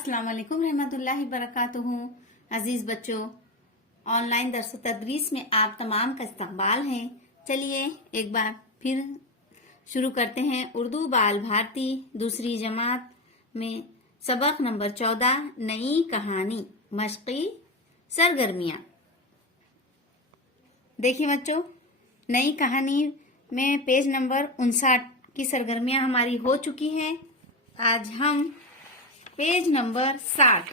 अस्सलाम वालेकुम रहमतुल्लाहि बरकातुहू। अजीज बच्चों, ऑनलाइन दर्स तदरीस में आप तमाम का इस्तकबाल है। चलिए एक बार फिर शुरू करते हैं उर्दू बाल भारती दूसरी जमात में सबक नंबर 14 नई कहानी मश्की सरगर्मियां। देखिए बच्चों, नई कहानी में पेज नंबर 59 की सरगर्मियां हमारी हो चुकी हैं। आज हम पेज नंबर 60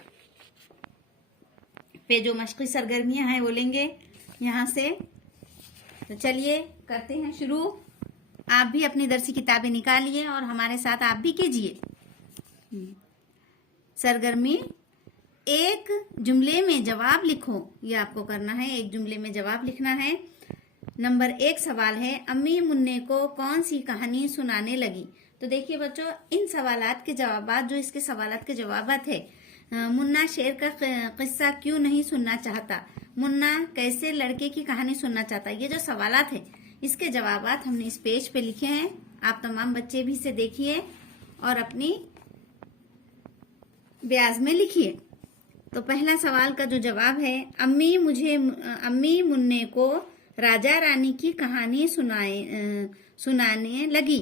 पे जो मश्की सरगर्मियां हैं वो लेंगे यहाँ से। तो चलिए करते हैं शुरू। आप भी अपनी दरसी किताबें निकालिए और हमारे साथ आप भी कीजिए। सरगर्मी एक जुमले में जवाब लिखो, ये आपको करना है। एक जुमले में जवाब लिखना है। नंबर 1 सवाल है, अम्मी मुन्ने को कौन सी कहानी सुनाने लगी। तो देखिए बच्चों, इन सवालात के जवाबात, जो इसके सवालात के जवाबात है, मुन्ना शेर का किस्सा क्यों नहीं सुनना चाहता, मुन्ना कैसे लड़के की कहानी सुनना चाहता, ये जो सवालात है इसके जवाबात हमने इस पेज पे लिखे हैं। आप तमाम बच्चे भी इसे देखिए और अपनी ब्याज में लिखिए। तो पहला सवाल का जो जवाब है, अम्मी मुन्ने को राजा रानी की कहानी सुनाने लगी।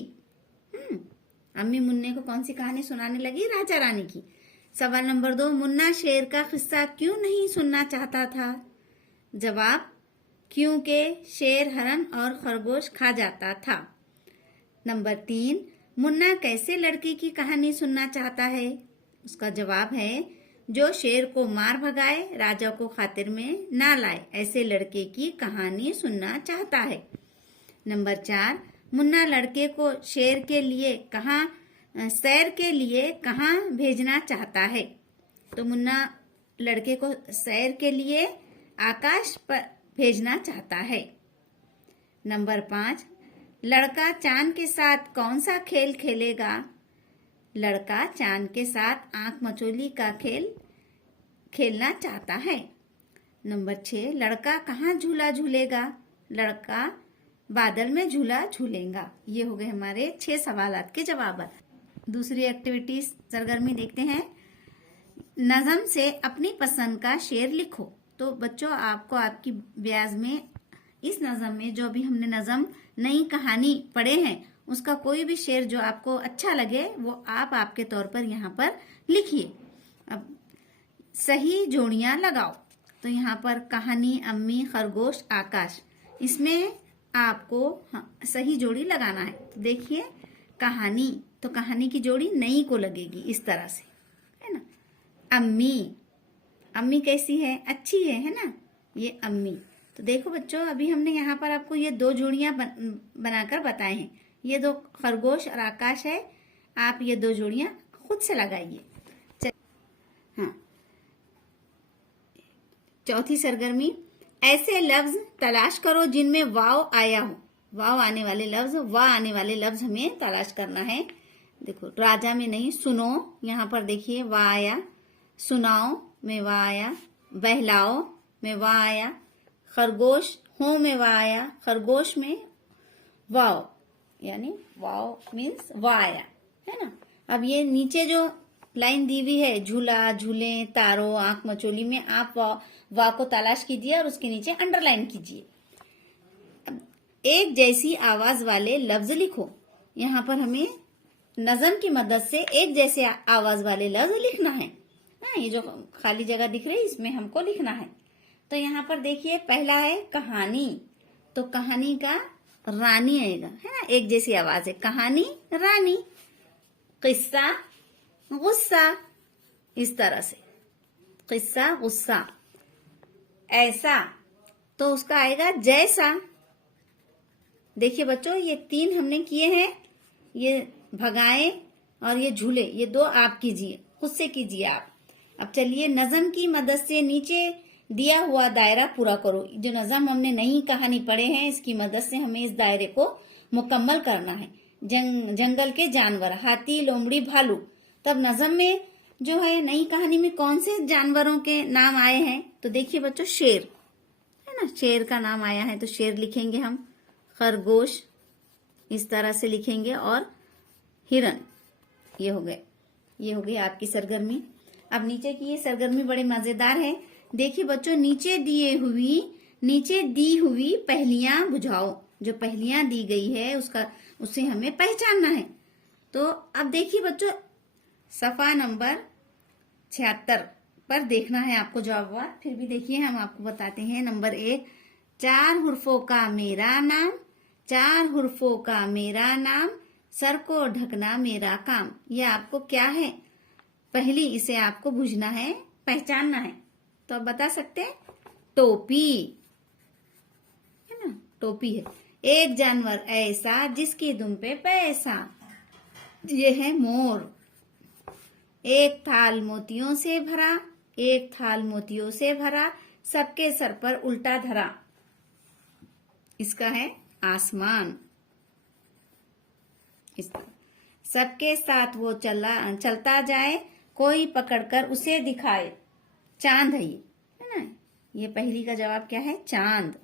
अम्मी मुन्ने को कौन सी कहानी सुनाने लगी? राजा रानी की। सवाल नंबर 2, मुन्ना शेर का किस्सा क्यों नहीं सुनना चाहता था। जवाब, क्योंकि शेर हरन और खरगोश खा जाता था। नंबर 3, मुन्ना कैसे लड़की की कहानी सुनना चाहता है। उसका जवाब है, जो शेर को मार भगाए, राजा को खातिर में ना लाए, ऐसे लड़के की कहानी सुनना चाहता है। नंबर 4, मुन्ना लड़के को सैर के लिए कहाँ भेजना चाहता है। तो मुन्ना लड़के को सैर के लिए आकाश पर भेजना चाहता है। नंबर 5, लड़का चांद के साथ कौन सा खेल खेलेगा। लड़का चांद के साथ आंख मचोली का खेल खेलना चाहता है। नंबर 6, लड़का कहाँ झूला झूलेगा। लड़का बादल में झूला झूलेगा। ये हो गए हमारे 6 सवालात के जवाब। दूसरी एक्टिविटीज सरगर्मी देखते हैं। नज़म से अपनी पसंद का शेर लिखो। तो बच्चों, आपको आपकी ब्याज में इस नज़म में जो भी हमने नज़म नई कहानी पढ़े हैं उसका कोई भी शेर जो आपको अच्छा लगे वो आप आपके तौर पर यहाँ पर लिखिए। अब सही जोड़ियां लगाओ। तो यहाँ पर कहानी, अम्मी, खरगोश, आकाश, इसमें आपको सही जोड़ी लगाना है। तो देखिए कहानी, तो कहानी की जोड़ी नई को लगेगी इस तरह से, है ना। अम्मी कैसी है? अच्छी है ना, ये अम्मी। तो देखो बच्चों, अभी हमने यहाँ पर आपको ये 2 जोड़ियां बनाकर बताए हैं। ये 2 खरगोश और आकाश है। आप ये 2 जोड़ियां खुद से लगाइए। हाँ, चौथी सरगर्मी, ऐसे लफ्ज तलाश करो जिनमें वाव आया हो। वाव आने वाले लफ्ज हमें तलाश करना है। देखो, राजा में नहीं, सुनो, यहाँ पर देखिए वाह आया। सुनाओ में वाह आया। बहलाओ में वाह आया। खरगोश हो में वाह आया। खरगोश में वाव, यानी वाव मीन्स वाह आया, है ना। अब ये नीचे जो लाइन दी हुई है, झूला, झूले, तारो, आंख मचोली, में आप वाह को तलाश कीजिए और उसके नीचे अंडरलाइन कीजिए। एक जैसी आवाज वाले लफ्ज लिखो। यहाँ पर हमें नज़म की मदद से एक जैसे आवाज वाले लफ्ज लिखना है। हाँ, ये जो खाली जगह दिख रही है इसमें हमको लिखना है। तो यहाँ पर देखिए, पहला है कहानी। तो कहानी का रानी आएगा, है ना, एक जैसी आवाज है। कहानी, रानी। किस्सा, गुस्सा, इस तरह से किस्सा, गुस्सा। ऐसा, तो उसका आएगा जैसा। देखिए बच्चों, ये 3 हमने किए हैं। ये भगाए और ये झूले, ये 2 आप कीजिए, खुद से कीजिए आप। अब चलिए नज़म की मदद से नीचे दिया हुआ दायरा पूरा करो। जो नज़म हमने नई कहानी पढ़े हैं इसकी मदद से हमें इस दायरे को मुकम्मल करना है। जंगल के जानवर, हाथी, लोमड़ी, भालू। तब नज़म में जो है नई कहानी में कौन से जानवरों के नाम आए हैं? तो देखिए बच्चों, शेर है ना, शेर का नाम आया है तो शेर लिखेंगे हम। खरगोश इस तरह से लिखेंगे और हिरन। ये हो गई आपकी सरगर्मी। अब नीचे की ये सरगर्मी बड़े मजेदार है। देखिए बच्चों, नीचे दी हुई पहेलियां बुझाओ। जो पहेलियां दी गई है उसे हमें पहचानना है। तो अब देखिए बच्चों, सफा नंबर 76 पर देखना है आपको जवाब। फिर भी देखिए हम आपको बताते हैं। नंबर 1, 4 हुर्फों का मेरा नाम, 4 हुर्फों का मेरा नाम, सर को ढकना मेरा काम। यह आपको क्या है? पहली इसे आपको बुझना है, पहचानना है। तो आप बता सकते हैं, टोपी है ना, टोपी है। एक जानवर ऐसा जिसकी दुम पे पैसा, ये है मोर। एक थाल मोतियों से भरा, एक थाल मोतियों से भरा, सबके सर पर उल्टा धरा, इसका है आसमान। सबके साथ वो चलता जाए, कोई पकड़कर उसे दिखाए, चांद है ये, है ना। ये पहली का जवाब क्या है? चांद।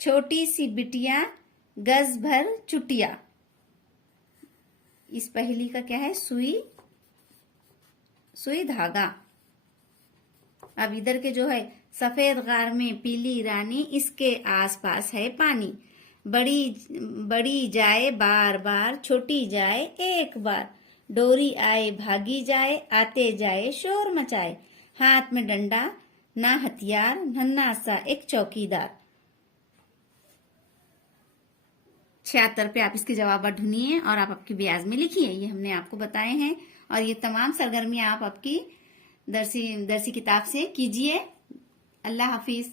छोटी सी बिटिया गज भर चुटिया, इस पहली का क्या है? सुई धागा। अब इधर के जो है, सफेद गार में पीली रानी, इसके आसपास है पानी, बड़ी जाए बार बार, छोटी जाए एक बार, डोरी आए भागी जाए, आते जाए शोर मचाए, हाथ में डंडा ना हथियार, नन्हा सा एक चौकीदार। 76 पे आप इसके जवाब ढूंढिए और आप आपकी ब्याज में लिखिए। ये हमने आपको बताए हैं और ये तमाम सरगर्मियां आप आपकी दरसी किताब से कीजिए। अल्लाह हाफिज।